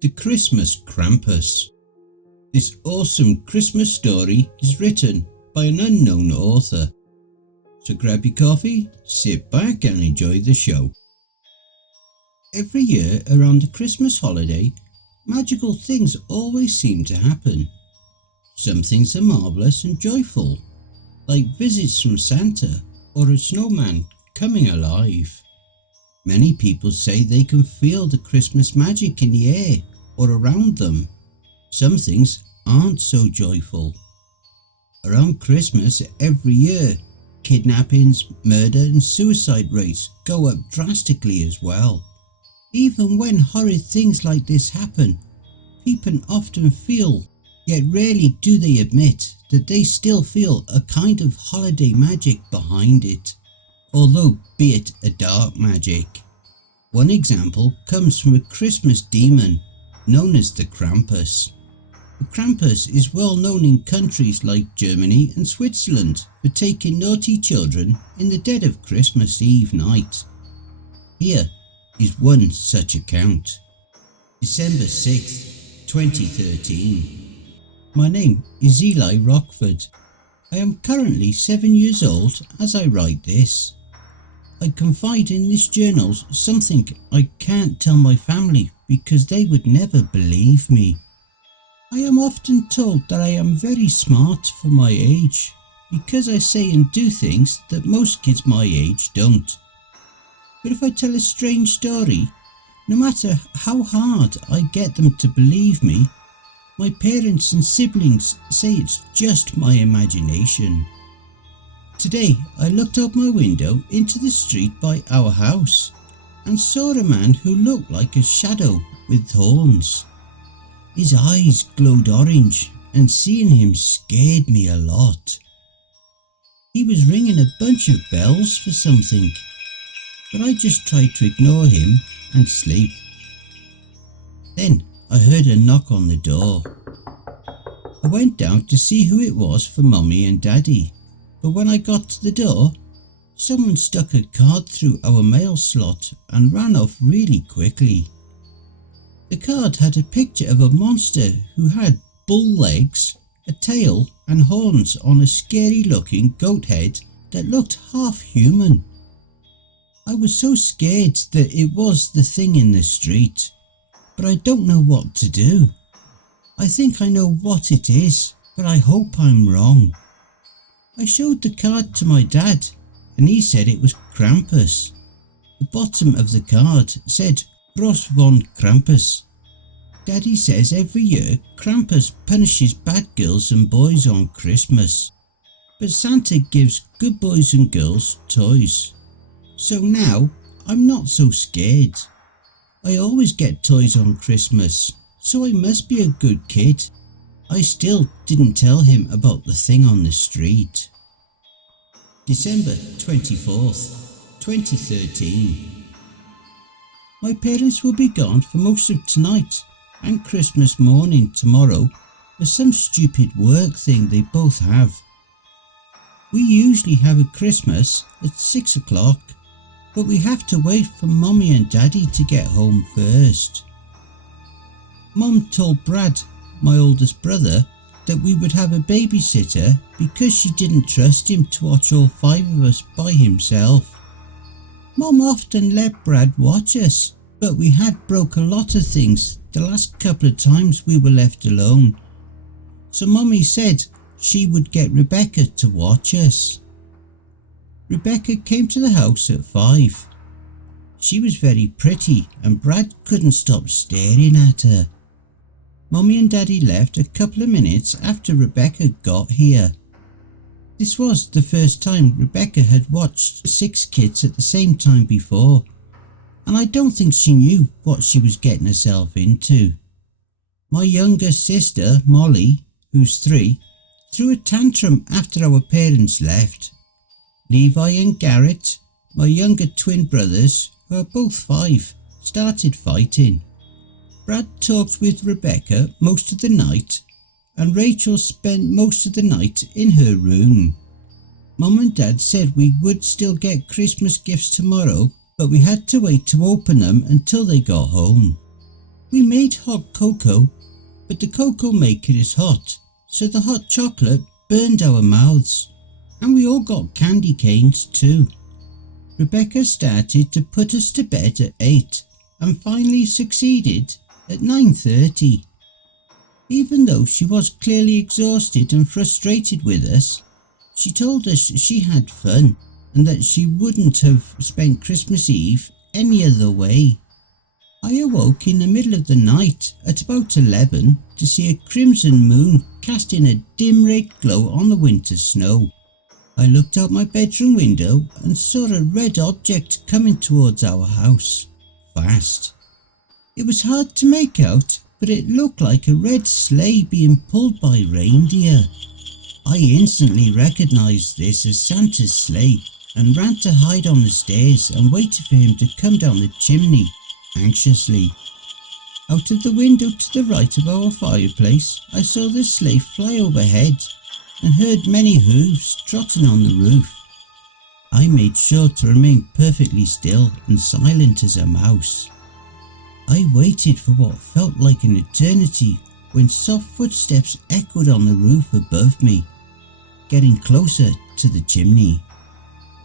The Christmas Krampus. This awesome Christmas story is written by an unknown author. So grab your coffee, sit back and enjoy the show. Every year around the Christmas holiday, magical things always seem to happen. Some things are marvellous and joyful, like visits from Santa or a snowman coming alive. Many people say they can feel the Christmas magic in the air or around them. Some things aren't so joyful. Around Christmas every year, kidnappings, murder and suicide rates go up drastically as well. Even when horrid things like this happen, people often feel, yet rarely do they admit, that they still feel a kind of holiday magic behind it, although be it a dark magic. One example comes from a Christmas demon known as the Krampus. The Krampus is well known in countries like Germany and Switzerland for taking naughty children in the dead of Christmas Eve night. Here is one such account. December 6th, 2013. My name is Eli Rockford. I am currently 7 years old as I write this. I confide in this journal something I can't tell my family because they would never believe me. I am often told that I am very smart for my age because I say and do things that most kids my age don't. But if I tell a strange story, no matter how hard I get them to believe me, my parents and siblings say it's just my imagination. Today I looked out my window into the street by our house and saw a man who looked like a shadow with horns. His eyes glowed orange and seeing him scared me a lot. He was ringing a bunch of bells for something, but I just tried to ignore him and sleep. Then I heard a knock on the door. I went down to see who it was for Mummy and Daddy, but when I got to the door, someone stuck a card through our mail slot and ran off really quickly. The card had a picture of a monster who had bull legs, a tail and horns on a scary looking goat head that looked half human. I was so scared that it was the thing in the street, but I don't know what to do. I think I know what it is, but I hope I'm wrong. I showed the card to my dad and he said it was Krampus. The bottom of the card said Gros von Krampus. Daddy says every year Krampus punishes bad girls and boys on Christmas, but Santa gives good boys and girls toys. So now I'm not so scared. I always get toys on Christmas, so I must be a good kid. I still didn't tell him about the thing on the street. December 24th, 2013. My parents will be gone for most of tonight and Christmas morning tomorrow for some stupid work thing they both have. We usually have a Christmas at 6 o'clock, but we have to wait for Mummy and Daddy to get home first. Mum told Brad, my oldest brother, that we would have a babysitter because she didn't trust him to watch all 5 of us by himself. Mum often let Brad watch us, but we had broke a lot of things the last couple of times we were left alone. So Mummy said she would get Rebecca to watch us. Rebecca came to the house at 5. She was very pretty and Brad couldn't stop staring at her. Mummy and Daddy left a couple of minutes after Rebecca got here. This was the first time Rebecca had watched 6 kids at the same time before, and I don't think she knew what she was getting herself into. My younger sister, Molly, who's 3, threw a tantrum after our parents left. Levi and Garrett, my younger twin brothers, who are both 5, started fighting. Brad talked with Rebecca most of the night and Rachel spent most of the night in her room. Mum and Dad said we would still get Christmas gifts tomorrow, but we had to wait to open them until they got home. We made hot cocoa, but the cocoa maker is hot, so the hot chocolate burned our mouths, and we all got candy canes too. Rebecca started to put us to bed at 8 and finally succeeded at 9:30. Even though she was clearly exhausted and frustrated with us, she told us she had fun and that she wouldn't have spent Christmas Eve any other way. I awoke in the middle of the night at about 11 to see a crimson moon casting a dim red glow on the winter snow. I looked out my bedroom window and saw a red object coming towards our house, fast. It was hard to make out, but it looked like a red sleigh being pulled by reindeer. I instantly recognised this as Santa's sleigh and ran to hide on the stairs and waited for him to come down the chimney, anxiously. Out of the window to the right of our fireplace, I saw the sleigh fly overhead and heard many hooves trotting on the roof. I made sure to remain perfectly still and silent as a mouse. I waited for what felt like an eternity when soft footsteps echoed on the roof above me, getting closer to the chimney.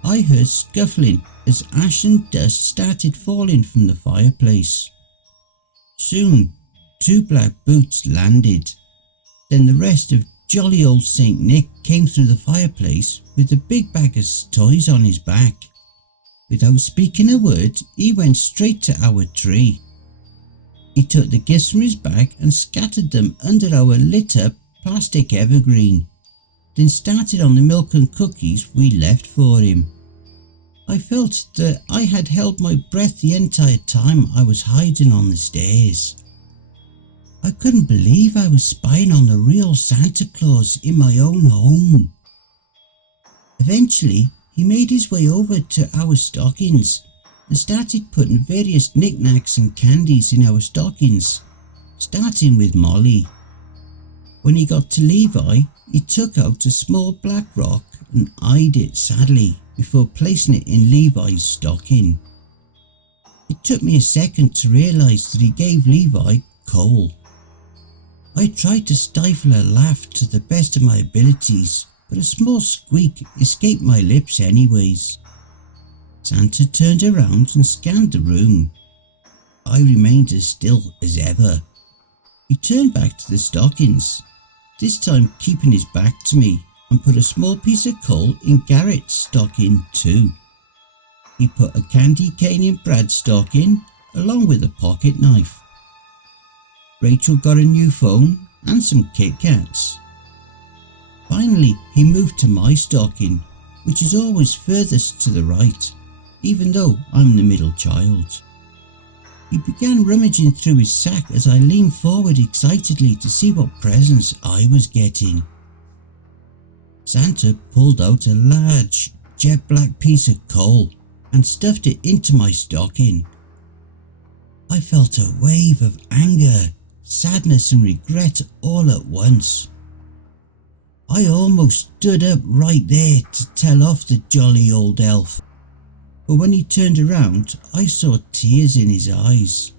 I heard scuffling as ash and dust started falling from the fireplace. Soon, 2 black boots landed. Then the rest of jolly old Saint Nick came through the fireplace with a big bag of toys on his back. Without speaking a word, he went straight to our tree. He took the gifts from his bag and scattered them under our lit-up plastic evergreen, then started on the milk and cookies we left for him. I felt that I had held my breath the entire time I was hiding on the stairs. I couldn't believe I was spying on the real Santa Claus in my own home. Eventually, he made his way over to our stockings and started putting various knickknacks and candies in our stockings, starting with Molly. When he got to Levi, he took out a small black rock and eyed it sadly before placing it in Levi's stocking. It took me a second to realise that he gave Levi coal. I tried to stifle a laugh to the best of my abilities, but a small squeak escaped my lips anyways. Santa turned around and scanned the room. I remained as still as ever. He turned back to the stockings, this time keeping his back to me, and put a small piece of coal in Garrett's stocking too. He put a candy cane in Brad's stocking, along with a pocket knife. Rachel got a new phone and some Kit Kats. Finally, he moved to my stocking, which is always furthest to the right, even though I'm the middle child. He began rummaging through his sack as I leaned forward excitedly to see what presents I was getting. Santa pulled out a large, jet black piece of coal and stuffed it into my stocking. I felt a wave of anger, sadness and regret all at once. I almost stood up right there to tell off the jolly old elf, but when he turned around I saw tears in his eyes.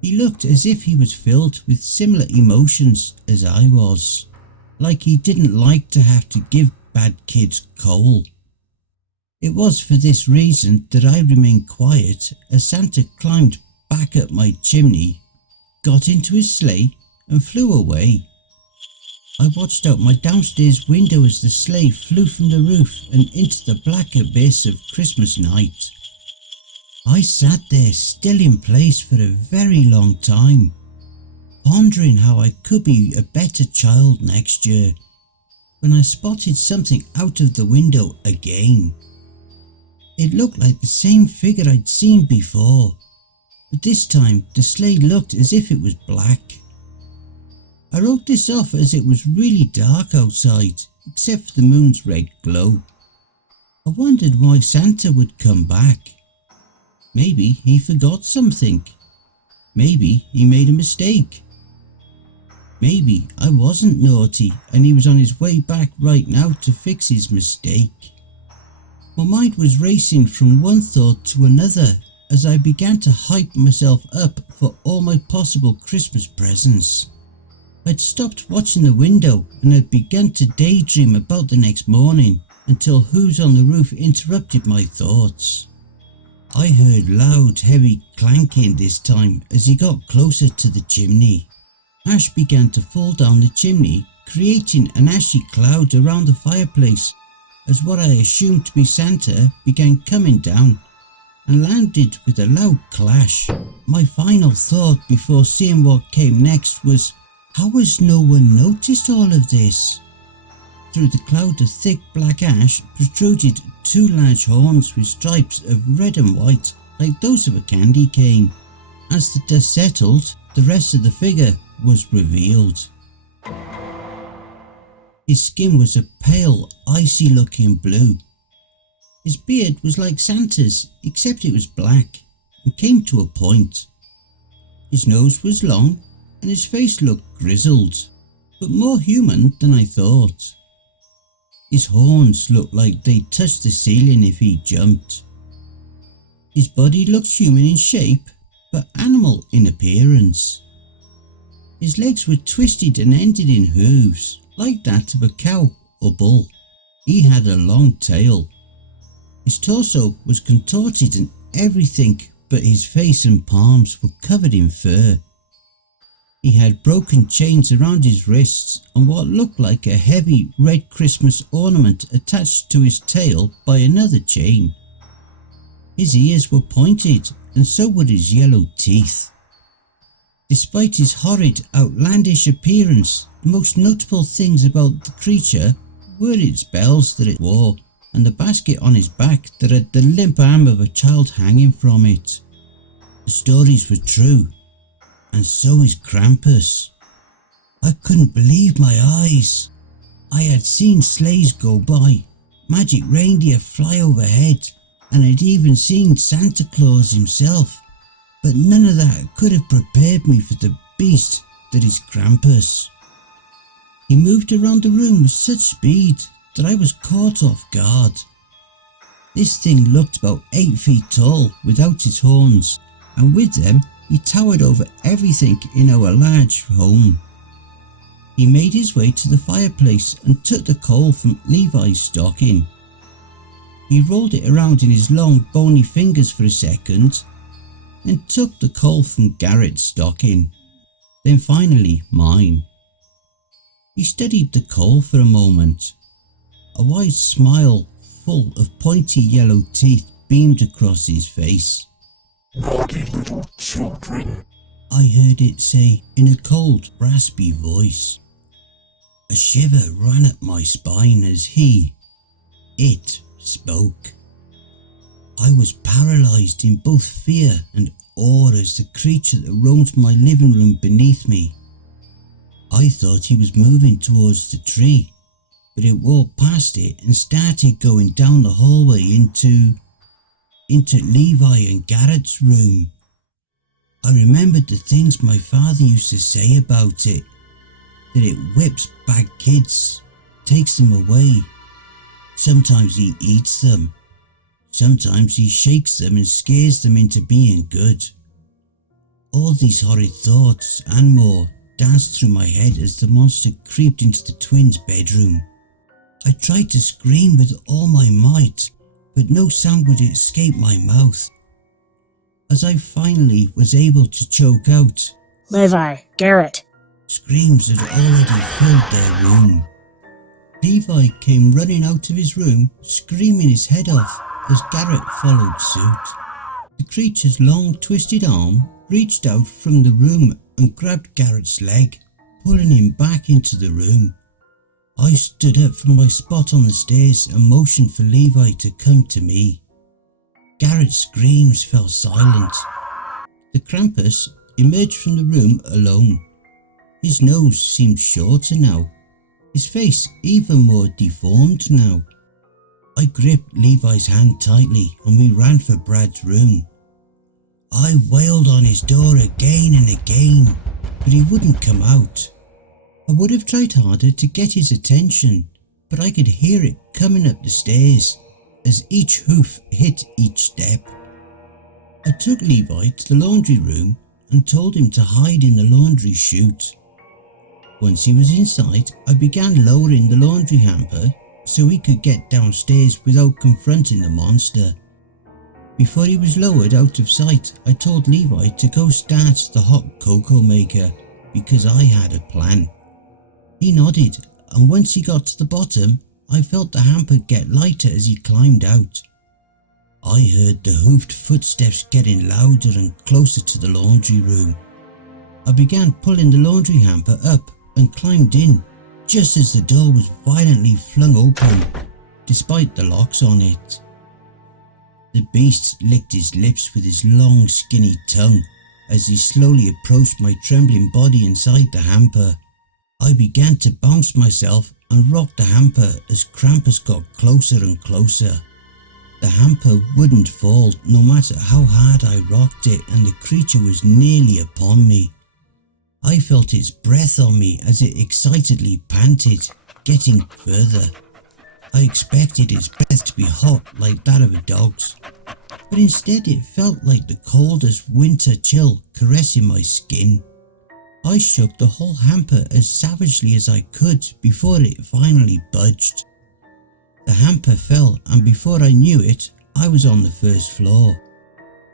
He looked as if he was filled with similar emotions as I was, like he didn't like to have to give bad kids coal. It was for this reason that I remained quiet as Santa climbed back up my chimney, got into his sleigh and flew away. I watched out my downstairs window as the sleigh flew from the roof and into the black abyss of Christmas night. I sat there still in place for a very long time, pondering how I could be a better child next year, when I spotted something out of the window again. It looked like the same figure I'd seen before, but this time the sleigh looked as if it was black. I wrote this off as it was really dark outside, except for the moon's red glow. I wondered why Santa would come back. Maybe he forgot something. Maybe he made a mistake. Maybe I wasn't naughty and he was on his way back right now to fix his mistake. My mind was racing from one thought to another as I began to hype myself up for all my possible Christmas presents. I'd stopped watching the window and had begun to daydream about the next morning until hooves on the roof interrupted my thoughts. I heard loud, heavy clanking this time as he got closer to the chimney. Ash began to fall down the chimney, creating an ashy cloud around the fireplace as what I assumed to be Santa began coming down and landed with a loud clash. My final thought before seeing what came next was, how has no one noticed all of this? Through the cloud of thick black ash protruded two large horns with stripes of red and white like those of a candy cane. As the dust settled, the rest of the figure was revealed. His skin was a pale, icy looking blue. His beard was like Santa's, except it was black and came to a point. His nose was long and his face looked grizzled, but more human than I thought. His horns looked like they'd touch the ceiling if he jumped. His body looked human in shape, but animal in appearance. His legs were twisted and ended in hooves, like that of a cow or bull. He had a long tail. His torso was contorted and everything but his face and palms were covered in fur. He had broken chains around his wrists and what looked like a heavy red Christmas ornament attached to his tail by another chain. His ears were pointed and so were his yellow teeth. Despite his horrid, outlandish appearance, the most notable things about the creature were its bells that it wore and the basket on his back that had the limp arm of a child hanging from it. The stories were true, and so is Krampus. I couldn't believe my eyes. I had seen sleighs go by, magic reindeer fly overhead, and I'd even seen Santa Claus himself, but none of that could have prepared me for the beast that is Krampus. He moved around the room with such speed that I was caught off guard. This thing looked about 8 feet tall without his horns, and with them he towered over everything in our large home. He made his way to the fireplace and took the coal from Levi's stocking. He rolled it around in his long bony fingers for a second, then took the coal from Garrett's stocking, then finally mine. He studied the coal for a moment. A wide smile full of pointy yellow teeth beamed across his face. Naughty little children, I heard it say in a cold, raspy voice. A shiver ran up my spine as it spoke. I was paralysed in both fear and awe as the creature that roamed my living room beneath me. I thought he was moving towards the tree, but it walked past it and started going down the hallway into Levi and Garrett's room. I remembered the things my father used to say about it, that it whips bad kids, takes them away. Sometimes he eats them. Sometimes he shakes them and scares them into being good. All these horrid thoughts and more danced through my head as the monster creeped into the twins' bedroom. I tried to scream with all my might, but no sound would escape my mouth. As I finally was able to choke out, Levi, Garrett. Screams had already filled their room. Levi came running out of his room, screaming his head off as Garrett followed suit. The creature's long twisted arm reached out from the room and grabbed Garrett's leg, pulling him back into the room. I stood up from my spot on the stairs and motioned for Levi to come to me. Garrett's screams fell silent. The Krampus emerged from the room alone. His nose seemed shorter now, his face even more deformed now. I gripped Levi's hand tightly and we ran for Brad's room. I wailed on his door again and again, but he wouldn't come out. I would have tried harder to get his attention, but I could hear it coming up the stairs as each hoof hit each step. I took Levi to the laundry room and told him to hide in the laundry chute. Once he was inside, I began lowering the laundry hamper so he could get downstairs without confronting the monster. Before he was lowered out of sight, I told Levi to go start the hot cocoa maker because I had a plan. He nodded, and once he got to the bottom, I felt the hamper get lighter as he climbed out. I heard the hoofed footsteps getting louder and closer to the laundry room. I began pulling the laundry hamper up and climbed in just as the door was violently flung open, despite the locks on it. The beast licked his lips with his long skinny tongue as he slowly approached my trembling body inside the hamper. I began to bounce myself and rock the hamper as Krampus got closer and closer. The hamper wouldn't fall no matter how hard I rocked it, and the creature was nearly upon me. I felt its breath on me as it excitedly panted, getting further. I expected its breath to be hot like that of a dog's, but instead it felt like the coldest winter chill caressing my skin. I shook the whole hamper as savagely as I could before it finally budged. The hamper fell, and before I knew it, I was on the first floor.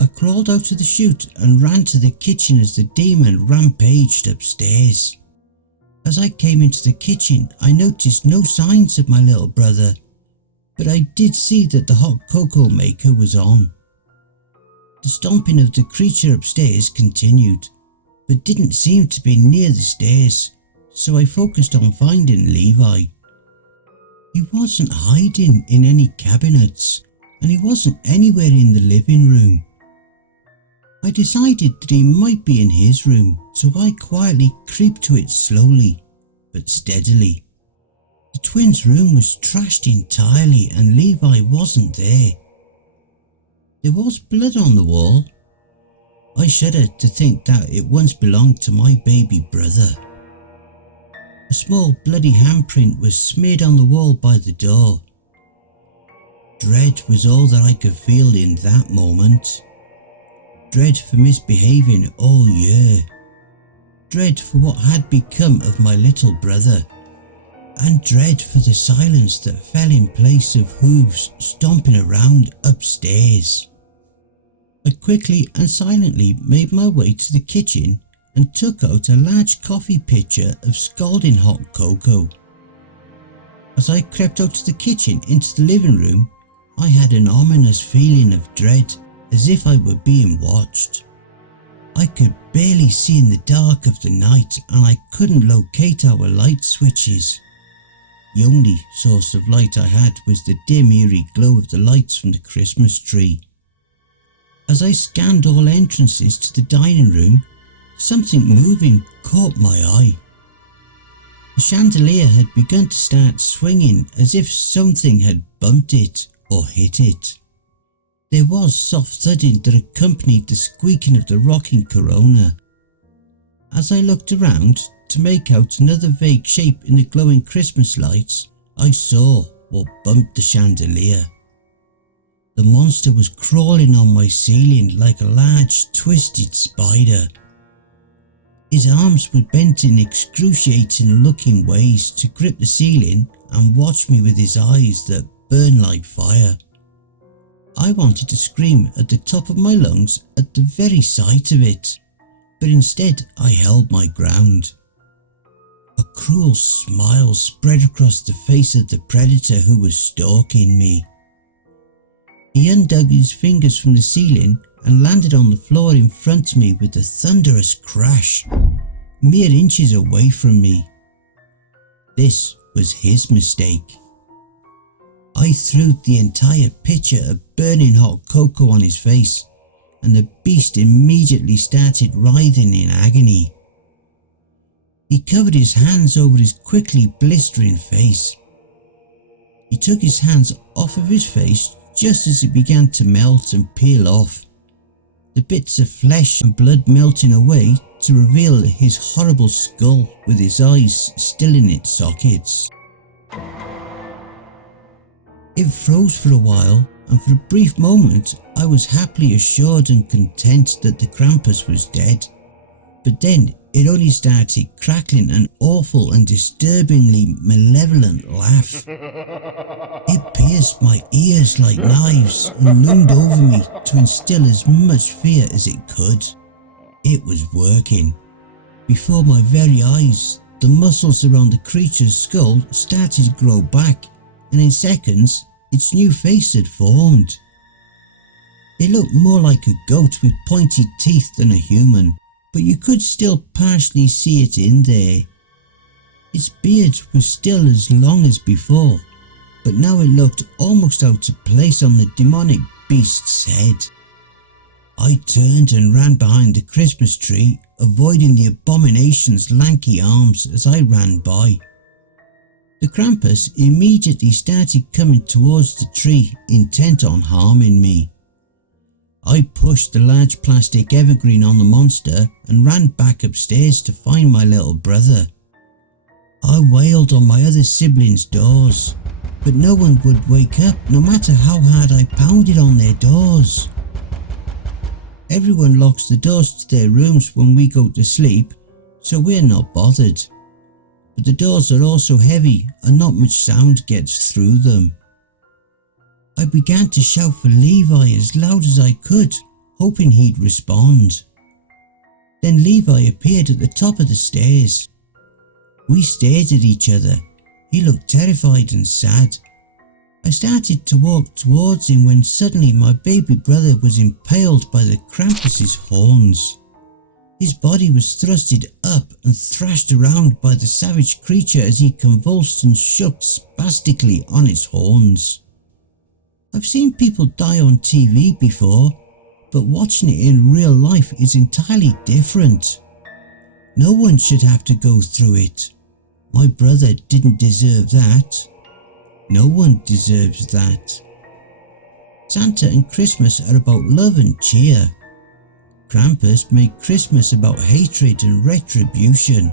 I crawled out of the chute and ran to the kitchen as the demon rampaged upstairs. As I came into the kitchen, I noticed no signs of my little brother, but I did see that the hot cocoa maker was on. The stomping of the creature upstairs continued, but didn't seem to be near the stairs, so I focused on finding Levi. He wasn't hiding in any cabinets, and he wasn't anywhere in the living room. I decided that he might be in his room, so I quietly creeped to it slowly, but steadily. The twins' room was trashed entirely and Levi wasn't there. There was blood on the wall. I shuddered to think that it once belonged to my baby brother. A small bloody handprint was smeared on the wall by the door. Dread was all that I could feel in that moment. Dread for misbehaving all year. Dread for what had become of my little brother. And dread for the silence that fell in place of hooves stomping around upstairs. I quickly and silently made my way to the kitchen and took out a large coffee pitcher of scalding hot cocoa. As I crept out of the kitchen into the living room, I had an ominous feeling of dread, as if I were being watched. I could barely see in the dark of the night, and I couldn't locate our light switches. The only source of light I had was the dim eerie glow of the lights from the Christmas tree. As I scanned all entrances to the dining room, something moving caught my eye. The chandelier had begun to start swinging as if something had bumped it or hit it. There was soft thudding that accompanied the squeaking of the rocking corona. As I looked around to make out another vague shape in the glowing Christmas lights, I saw what bumped the chandelier. The monster was crawling on my ceiling like a large twisted spider. His arms were bent in excruciating looking ways to grip the ceiling and watch me with his eyes that burned like fire. I wanted to scream at the top of my lungs at the very sight of it, but instead I held my ground. A cruel smile spread across the face of the predator who was stalking me. He undug his fingers from the ceiling and landed on the floor in front of me with a thunderous crash, mere inches away from me. This was his mistake. I threw the entire pitcher of burning hot cocoa on his face, and the beast immediately started writhing in agony. He covered his hands over his quickly blistering face. He took his hands off of his face just as it began to melt and peel off, the bits of flesh and blood melting away to reveal his horrible skull with his eyes still in its sockets. It froze for a while and for a brief moment I was happily assured and content that the Krampus was dead. But then it only started crackling an awful and disturbingly malevolent laugh. It pierced my ears like knives and loomed over me to instill as much fear as it could. It was working. Before my very eyes, the muscles around the creature's skull started to grow back, and in seconds its new face had formed. It looked more like a goat with pointed teeth than a human, but you could still partially see it in there. Its beard was still as long as before, but now it looked almost out of place on the demonic beast's head. I turned and ran behind the Christmas tree, avoiding the abomination's lanky arms as I ran by. The Krampus immediately started coming towards the tree, intent on harming me. I pushed the large plastic evergreen on the monster and ran back upstairs to find my little brother. I wailed on my other siblings' doors, but no one would wake up no matter how hard I pounded on their doors. Everyone locks the doors to their rooms when we go to sleep, so we're not bothered. But the doors are also heavy and not much sound gets through them. I began to shout for Levi as loud as I could, hoping he'd respond. Then Levi appeared at the top of the stairs. We stared at each other. He looked terrified and sad. I started to walk towards him when suddenly my baby brother was impaled by the Krampus's horns. His body was thrusted up and thrashed around by the savage creature as he convulsed and shook spastically on its horns. I've seen people die on TV before, but watching it in real life is entirely different. No one should have to go through it. My brother didn't deserve that. No one deserves that. Santa and Christmas are about love and cheer. Krampus made Christmas about hatred and retribution.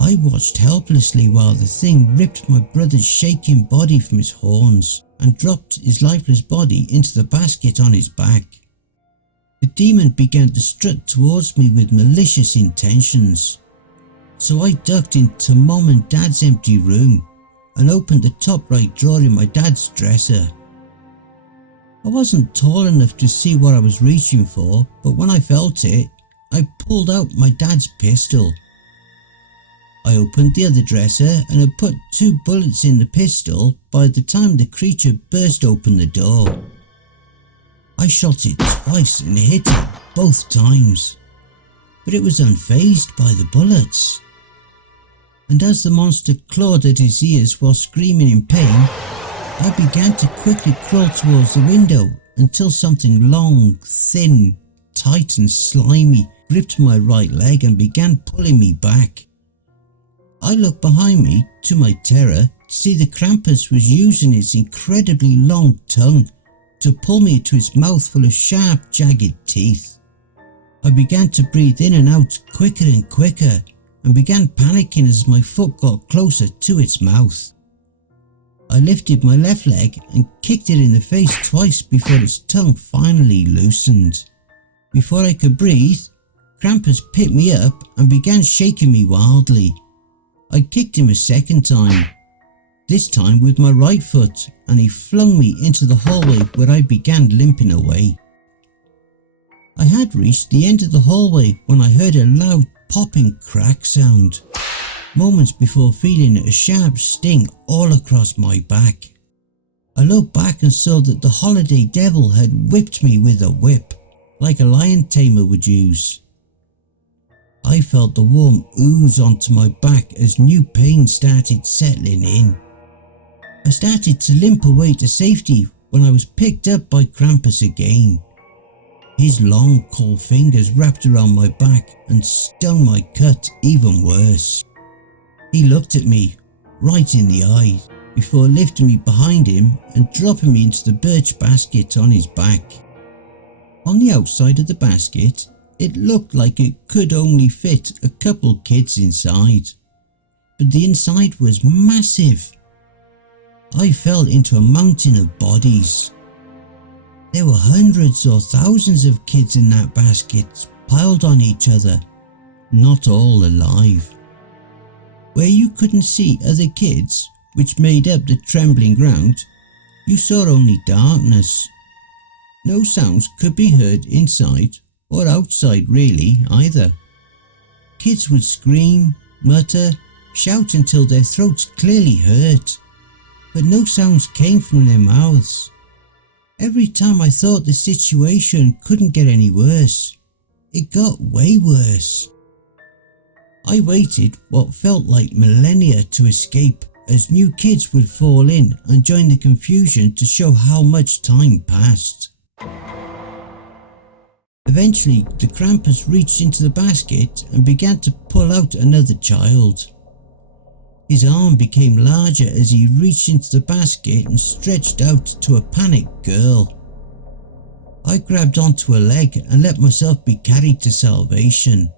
I watched helplessly while the thing ripped my brother's shaking body from his horns and dropped his lifeless body into the basket on his back. The demon began to strut towards me with malicious intentions, so I ducked into Mom and Dad's empty room and opened the top right drawer in my dad's dresser. I wasn't tall enough to see what I was reaching for, but when I felt it, I pulled out my dad's pistol. I opened the other dresser and had put 2 bullets in the pistol by the time the creature burst open the door. I shot it twice and hit it both times, but it was unfazed by the bullets. And as the monster clawed at his ears while screaming in pain, I began to quickly crawl towards the window until something long, thin, tight and slimy gripped my right leg and began pulling me back. I looked behind me, to my terror, to see the Krampus was using its incredibly long tongue to pull me to its mouth full of sharp, jagged teeth. I began to breathe in and out quicker and quicker and began panicking as my foot got closer to its mouth. I lifted my left leg and kicked it in the face twice before its tongue finally loosened. Before I could breathe, Krampus picked me up and began shaking me wildly. I kicked him a second time, this time with my right foot, and he flung me into the hallway where I began limping away. I had reached the end of the hallway when I heard a loud popping crack sound, moments before feeling a sharp sting all across my back. I looked back and saw that the holiday devil had whipped me with a whip, like a lion tamer would use. I felt the warm ooze onto my back as new pain started settling in. I started to limp away to safety when I was picked up by Krampus again. His long, cold fingers wrapped around my back and stung my cut even worse. He looked at me, right in the eye, before lifting me behind him and dropping me into the birch basket on his back. On the outside of the basket, it looked like it could only fit a couple kids inside, but the inside was massive. I fell into a mountain of bodies. There were hundreds or thousands of kids in that basket, piled on each other, not all alive. Where you couldn't see other kids, which made up the trembling ground, you saw only darkness. No sounds could be heard inside or outside really either. Kids would scream, mutter, shout until their throats clearly hurt, but no sounds came from their mouths. Every time I thought the situation couldn't get any worse, it got way worse. I waited what felt like millennia to escape, as new kids would fall in and join the confusion to show how much time passed. Eventually, the Krampus reached into the basket and began to pull out another child. His arm became larger as he reached into the basket and stretched out to a panicked girl. I grabbed onto a leg and let myself be carried to salvation.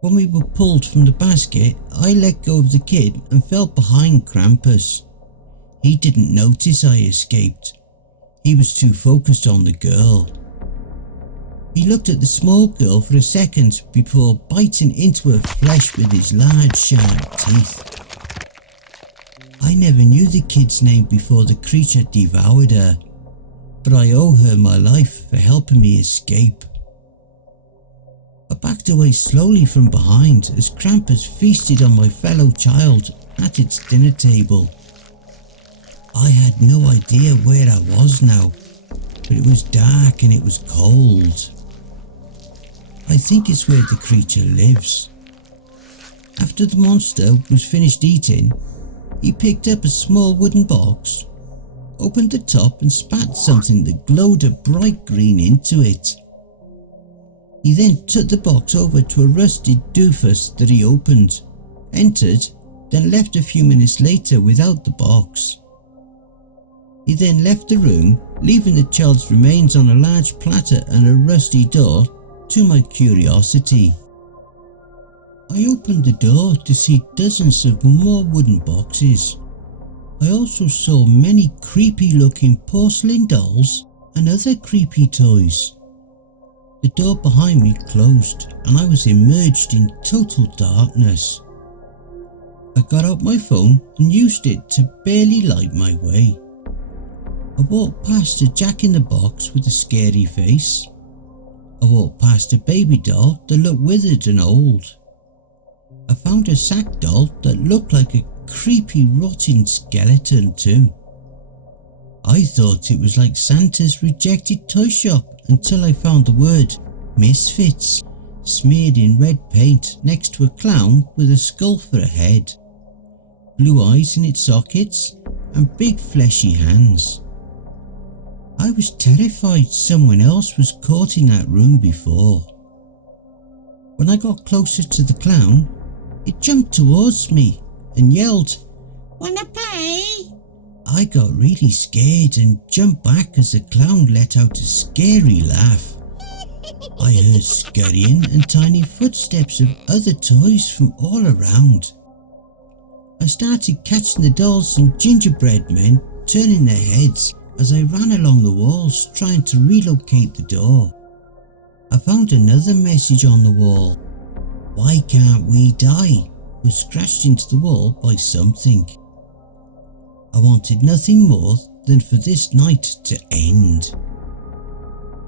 When we were pulled from the basket, I let go of the kid and fell behind Krampus. He didn't notice I escaped. He was too focused on the girl. He looked at the small girl for a second before biting into her flesh with his large sharp teeth. I never knew the kid's name before the creature devoured her, but I owe her my life for helping me escape. I backed away slowly from behind as Krampus feasted on my fellow child at its dinner table. I had no idea where I was now, but it was dark and it was cold. I think it's where the creature lives. After the monster was finished eating, he picked up a small wooden box, opened the top and spat something that glowed a bright green into it. He then took the box over to a rusty doofus that he opened, entered, then left a few minutes later without the box. He then left the room, leaving the child's remains on a large platter and a rusty door, to my curiosity. I opened the door to see dozens of more wooden boxes. I also saw many creepy looking porcelain dolls and other creepy toys. The door behind me closed and I was immersed in total darkness. I got out my phone and used it to barely light my way. I walked past a Jack-in-the-Box with a scary face. I walked past a baby doll that looked withered and old. I found a sack doll that looked like a creepy rotting skeleton too. I thought it was like Santa's rejected toy shop until I found the word Misfits smeared in red paint next to a clown with a skull for a head, blue eyes in its sockets and big fleshy hands. I was terrified someone else was caught in that room before. When I got closer to the clown, it jumped towards me and yelled, "Wanna play?" I got really scared and jumped back as the clown let out a scary laugh. I heard scurrying and tiny footsteps of other toys from all around. I started catching the dolls and gingerbread men turning their heads as I ran along the walls trying to relocate the door. I found another message on the wall. "Why can't we die?" was scratched into the wall by something. I wanted nothing more than for this night to end.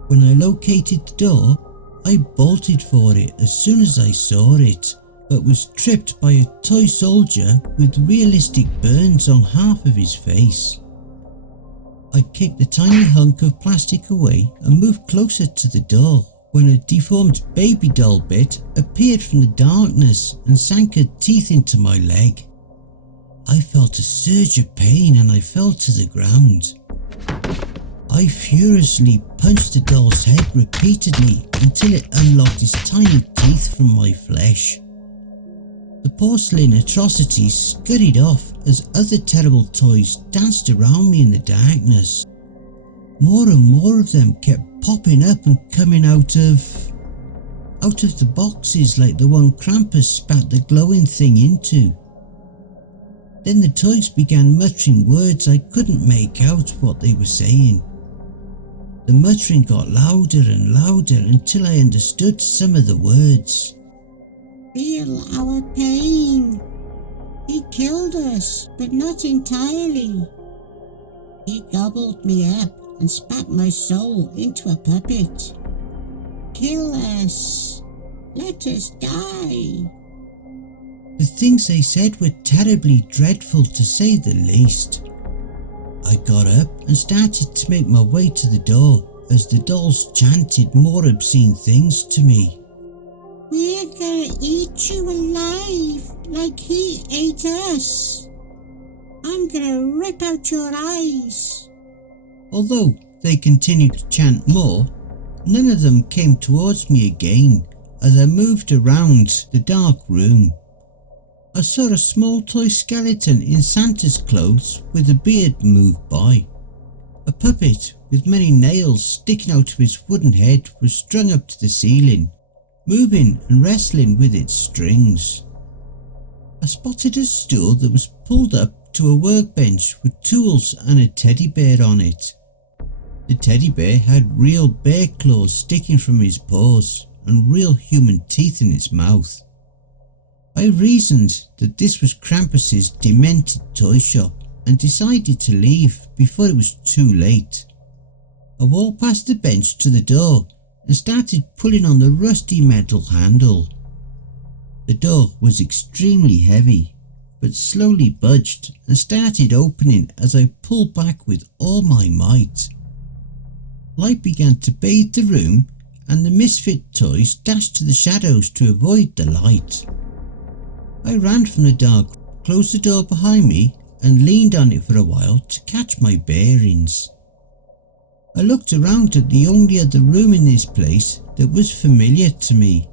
When I located the door, I bolted for it as soon as I saw it, but was tripped by a toy soldier with realistic burns on half of his face. I kicked the tiny hunk of plastic away and moved closer to the door when a deformed baby doll bit appeared from the darkness and sank her teeth into my leg. I felt a surge of pain and I fell to the ground. I furiously punched the doll's head repeatedly until it unlocked its tiny teeth from my flesh. The porcelain atrocities scurried off as other terrible toys danced around me in the darkness. More and more of them kept popping up and coming out of the boxes like the one Krampus spat the glowing thing into. Then the toys began muttering words I couldn't make out what they were saying. The muttering got louder and louder until I understood some of the words. Feel our pain. He killed us, but not entirely. He gobbled me up and spat my soul into a puppet. Kill us. Let us die. The things they said were terribly dreadful, to say the least. I got up and started to make my way to the door as the dolls chanted more obscene things to me. We're gonna eat you alive like he ate us. I'm gonna rip out your eyes. Although they continued to chant more, none of them came towards me again as I moved around the dark room. I saw a small toy skeleton in Santa's clothes with a beard move by. A puppet with many nails sticking out of his wooden head was strung up to the ceiling, moving and wrestling with its strings. I spotted a stool that was pulled up to a workbench with tools and a teddy bear on it. The teddy bear had real bear claws sticking from his paws and real human teeth in its mouth. I reasoned that this was Krampus's demented toy shop and decided to leave before it was too late. I walked past the bench to the door and started pulling on the rusty metal handle. The door was extremely heavy, but slowly budged and started opening as I pulled back with all my might. Light began to bathe the room and the misfit toys dashed to the shadows to avoid the light. I ran from the dark, closed the door behind me and leaned on it for a while to catch my bearings. I looked around at the only other room in this place that was familiar to me.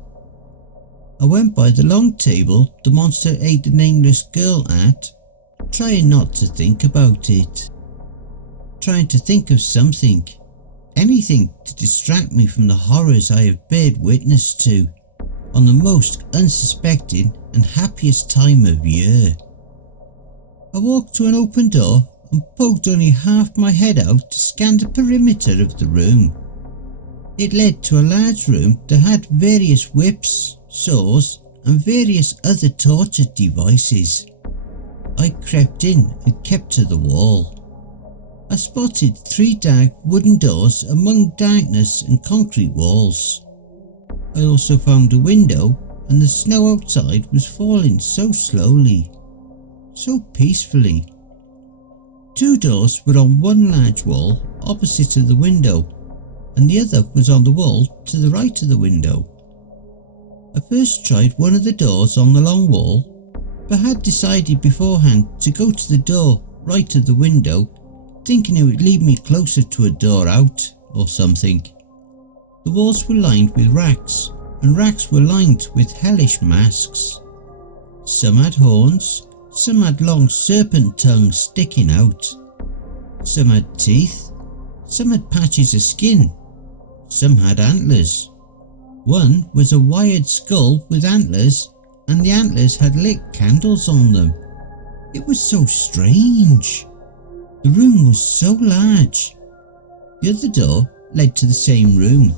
I went by the long table the monster ate the nameless girl at, trying not to think about it. Trying to think of something, anything to distract me from the horrors I have bared witness to on the most unsuspecting and happiest time of year. I walked to an open door and poked only half my head out to scan the perimeter of the room. It led to a large room that had various whips, saws and various other torture devices. I crept in and kept to the wall. I spotted 3 dark wooden doors among darkness and concrete walls. I also found a window, and the snow outside was falling so slowly, so peacefully. 2 doors were on one large wall opposite to the window, and the other was on the wall to the right of the window. I first tried one of the doors on the long wall, but had decided beforehand to go to the door right of the window, thinking it would lead me closer to a door out or something. The walls were lined with racks, and racks were lined with hellish masks. Some had horns, some had long serpent tongues sticking out. Some had teeth, some had patches of skin, some had antlers. One was a wired skull with antlers, and the antlers had lit candles on them. It was so strange. The room was so large. The other door led to the same room.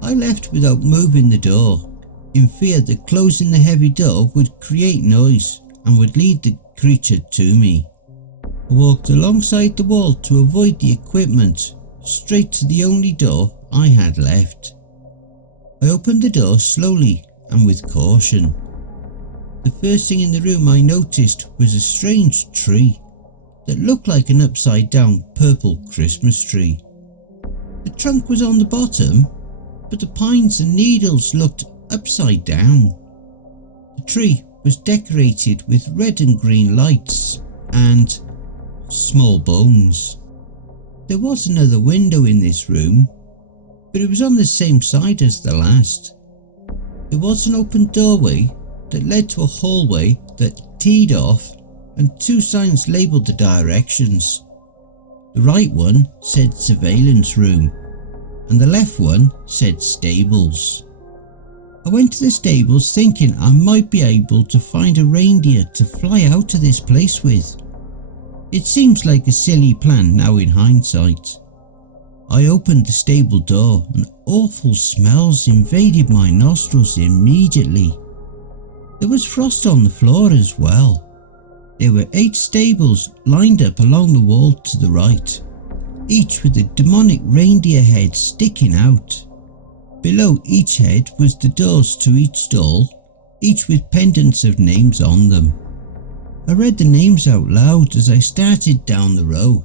I left without moving the door, in fear that closing the heavy door would create noise and would lead the creature to me. I walked alongside the wall to avoid the equipment, straight to the only door I had left. I opened the door slowly and with caution. The first thing in the room I noticed was a strange tree that looked like an upside down purple Christmas tree. The trunk was on the bottom, but the pines and needles looked upside down. The tree was decorated with red and green lights and small bones. There was another window in this room, but it was on the same side as the last. There was an open doorway that led to a hallway that teed off, and 2 signs labelled the directions. The right one said surveillance room, and the left one said stables. I went to the stables thinking I might be able to find a reindeer to fly out of this place with. It seems like a silly plan now in hindsight. I opened the stable door and awful smells invaded my nostrils immediately. There was frost on the floor as well. There were 8 stables lined up along the wall to the right, each with a demonic reindeer head sticking out. Below each head was the doors to each stall, each with pendants of names on them. I read the names out loud as I started down the row.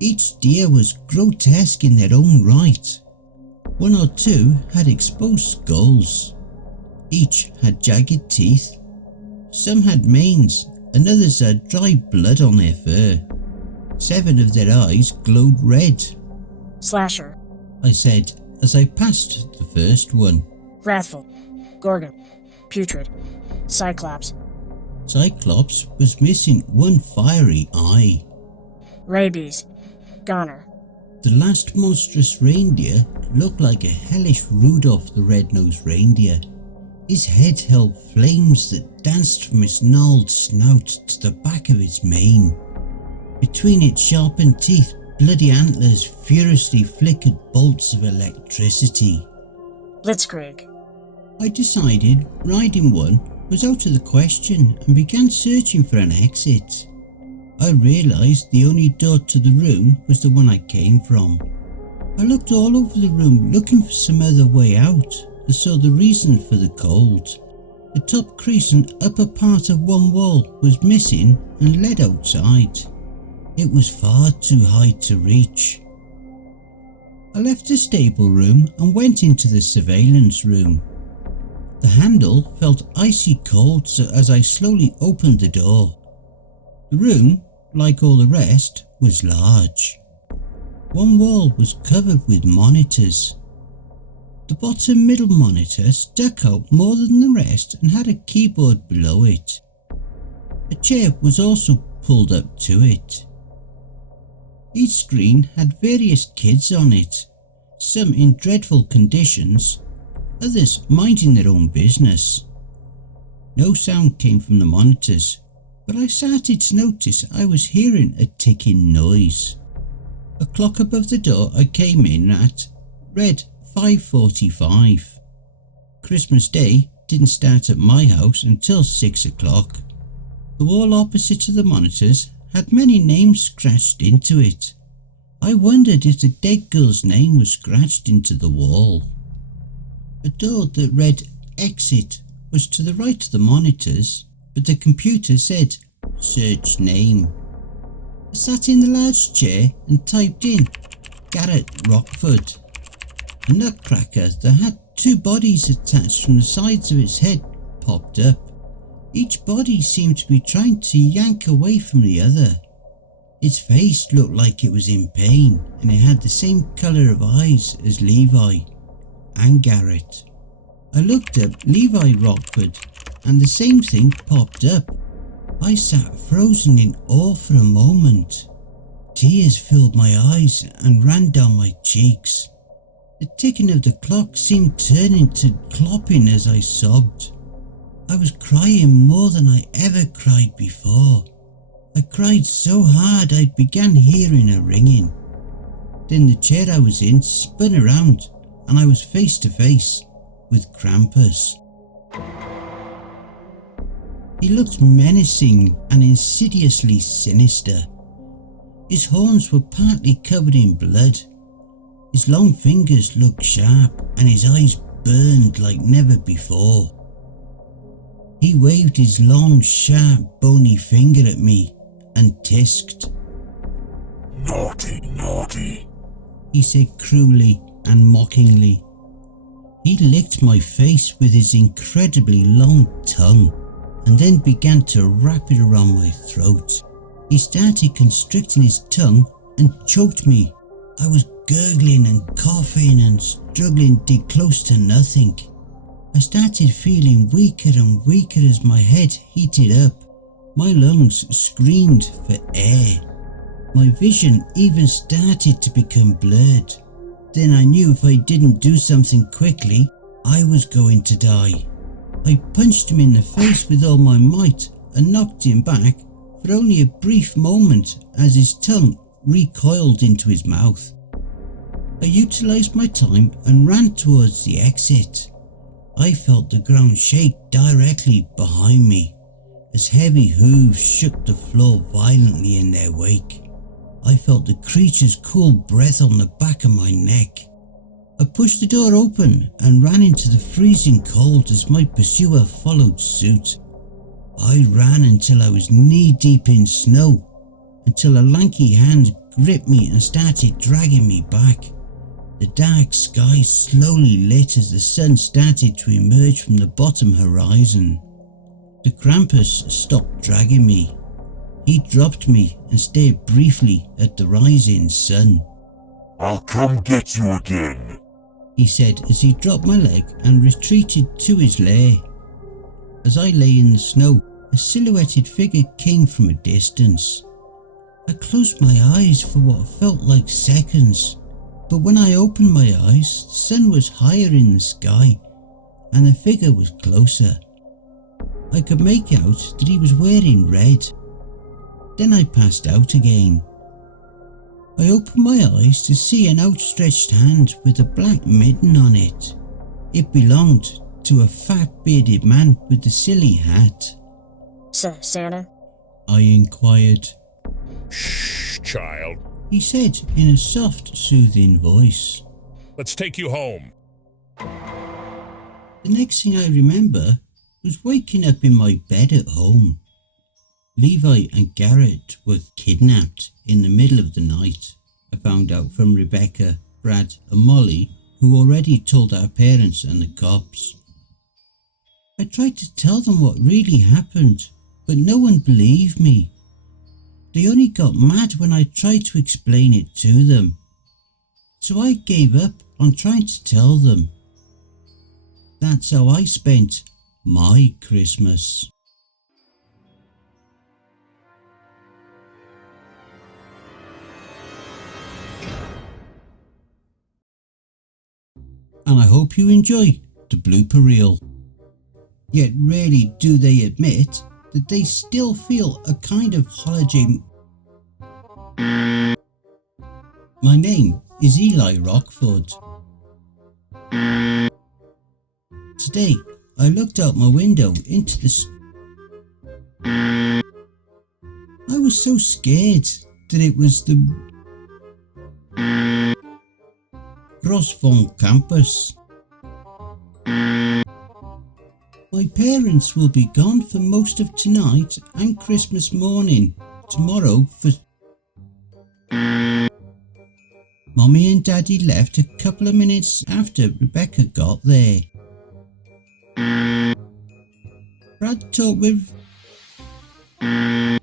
Each deer was grotesque in their own right. 1 or 2 had exposed skulls. Each had jagged teeth. Some had manes and others had dry blood on their fur. 7 of their eyes glowed red. Slasher. I said as I passed the first one. Wrathful. Gorgon. Putrid. Cyclops. Cyclops was missing 1 fiery eye. Rabies. Goner. The last monstrous reindeer looked like a hellish Rudolph the Red-Nosed Reindeer. His head held flames that danced from his gnarled snout to the back of its mane. Between its sharpened teeth, bloody antlers furiously flickered bolts of electricity. Blitzkrieg. I decided riding one was out of the question and began searching for an exit. I realised the only door to the room was the one I came from. I looked all over the room looking for some other way out and saw the reason for the cold. The top crease and upper part of one wall was missing and led outside. It was far too high to reach. I left the stable room and went into the surveillance room. The handle felt icy cold as I slowly opened the door. The room, like all the rest, was large. One wall was covered with monitors. The bottom middle monitor stuck out more than the rest and had a keyboard below it. A chair was also pulled up to it. Each screen had various kids on it, some in dreadful conditions, others minding their own business. No sound came from the monitors, but I started to notice I was hearing a ticking noise. A clock above the door I came in at read 5:45. Christmas Day didn't start at my house until 6 o'clock. The wall opposite to the monitors had many names scratched into it. I wondered if the dead girl's name was scratched into the wall. A door that read exit was to the right of the monitors, but the computer said search name. I sat in the large chair and typed in Garrett Rockford. A nutcracker that had 2 bodies attached from the sides of its head popped up. Each body seemed to be trying to yank away from the other. Its face looked like it was in pain, and it had the same colour of eyes as Levi and Garrett. I looked up Levi Rockford and the same thing popped up. I sat frozen in awe for a moment. Tears filled my eyes and ran down my cheeks. The ticking of the clock seemed turning to clopping as I sobbed. I was crying more than I ever cried before. I cried so hard I began hearing a ringing. Then the chair I was in spun around and I was face to face with Krampus. He looked menacing and insidiously sinister. His horns were partly covered in blood. His long fingers looked sharp and his eyes burned like never before. He waved his long, sharp, bony finger at me and tisked. Naughty, naughty, he said cruelly and mockingly. He licked my face with his incredibly long tongue and then began to wrap it around my throat. He started constricting his tongue and choked me. I was gurgling and coughing and struggling to dig close to nothing. I started feeling weaker and weaker as my head heated up. My lungs screamed for air. My vision even started to become blurred. Then I knew if I didn't do something quickly, I was going to die. I punched him in the face with all my might and knocked him back for only a brief moment as his tongue recoiled into his mouth. I utilised my time and ran towards the exit. I felt the ground shake directly behind me as heavy hooves shook the floor violently in their wake. I felt the creature's cool breath on the back of my neck. I pushed the door open and ran into the freezing cold as my pursuer followed suit. I ran until I was knee-deep in snow, until a lanky hand gripped me and started dragging me back. The dark sky slowly lit as the sun started to emerge from the bottom horizon. The Krampus stopped dragging me. He dropped me and stared briefly at the rising sun. I'll come get you again, he said as he dropped my leg and retreated to his lair. As I lay in the snow, a silhouetted figure came from a distance. I closed my eyes for what felt like seconds, but when I opened my eyes, the sun was higher in the sky and the figure was closer. I could make out that he was wearing red. Then I passed out again. I opened my eyes to see an outstretched hand with a black mitten on it. It belonged to a fat bearded man with a silly hat. Santa? I inquired. Shh, child. He said in a soft, soothing voice. Let's take you home. The next thing I remember was waking up in my bed at home. Levi and Garrett were kidnapped in the middle of the night. I found out from Rebecca, Brad and Molly, who already told our parents and the cops. I tried to tell them what really happened, but no one believed me. They only got mad when I tried to explain it to them. So I gave up on trying to tell them. That's how I spent my Christmas. And I hope you enjoy the blooper reel. Yet rarely do they admit that they still feel a kind of holiday. My name is Eli Rockford. Today I looked out my window into the I was so scared that it was the Krampus. My parents will be gone for most of tonight and Christmas morning. Tomorrow for... Mommy and Daddy left a couple of minutes after Rebecca got there. Brad talked with... And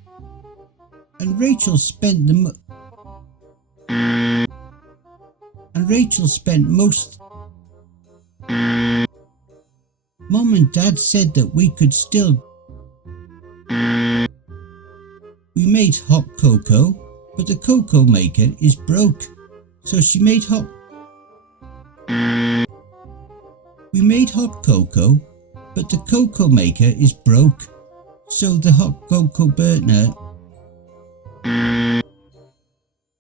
Rachel spent most... Mom and Dad said that we could still... We made hot cocoa, but the cocoa maker is broke, so she made hot... We made hot cocoa, but the cocoa maker is broke, so the hot cocoa burner...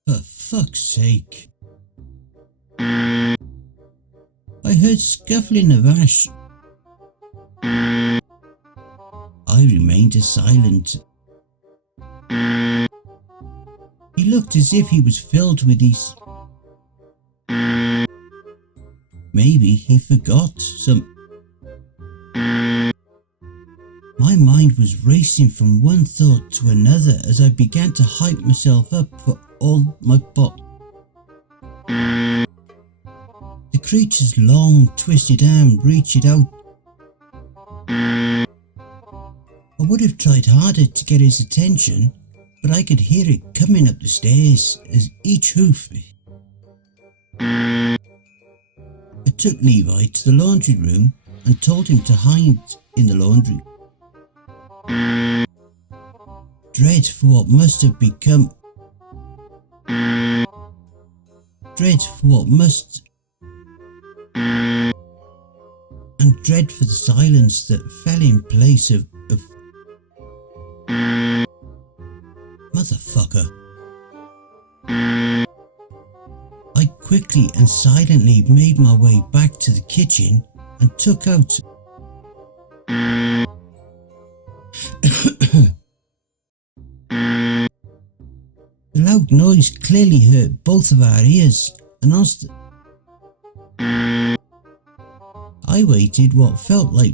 For fuck's sake. I heard scuffling of ash. I remained silent. He looked as if he was filled with these... Maybe he forgot some... My mind was racing from one thought to another as I began to hype myself up for all my The creature's long, twisted arm reached out. I would have tried harder to get his attention, but I could hear it coming up the stairs as each hoof... I took Levi to the laundry room and told him to hide in the laundry. Dread for what must have become... Dread for what must... And dread for the silence that fell in place of... Motherfucker. I quickly and silently made my way back to the kitchen and took out the loud noise clearly hurt both of our ears, and I waited what felt like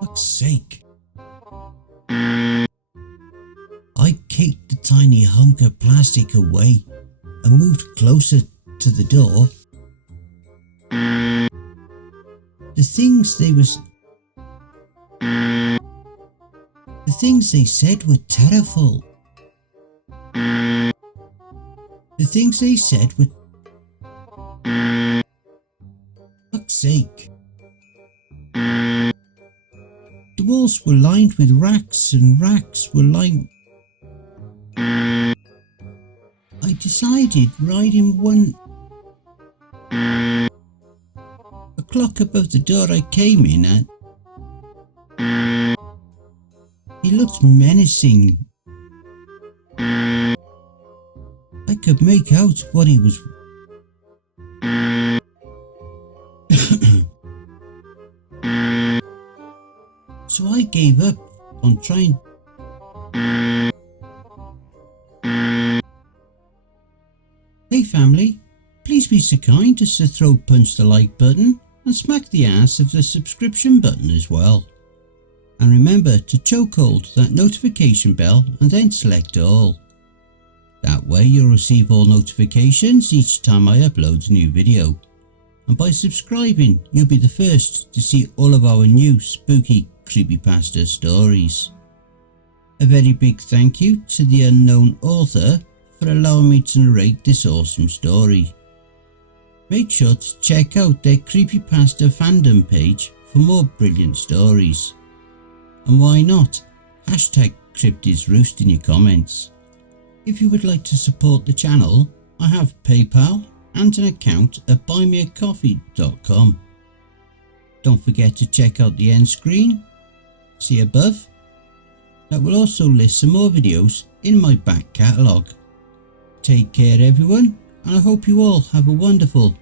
fuck's sake. I kicked the tiny hunk of plastic away and moved closer to the door. The things they said were terrible. The things they said were fuck's sake. The walls were lined with racks and racks were lined. I decided riding one. A clock above the door I came in at. He looked menacing. I could make out what he was. So I gave up on trying. Hey family, please be so kind as to throw punch the like button and smack the ass of the subscription button as well. And remember to chokehold that notification bell and then select all. That way you'll receive all notifications each time I upload a new video. And by subscribing, you'll be the first to see all of our new spooky creepypasta stories. A very big thank you to the unknown author for allowing me to narrate this awesome story. Make sure to check out their creepypasta fandom page for more brilliant stories. And why not? Hashtag Cryptids Roost in your comments. If you would like to support the channel, I have PayPal and an account at buymeacoffee.com. Don't forget to check out the end screen, see above. That will also list some more videos in my back catalogue. Take care everyone, and I hope you all have a wonderful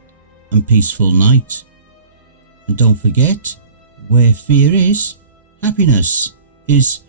and peaceful night. And don't forget, where fear is, happiness is.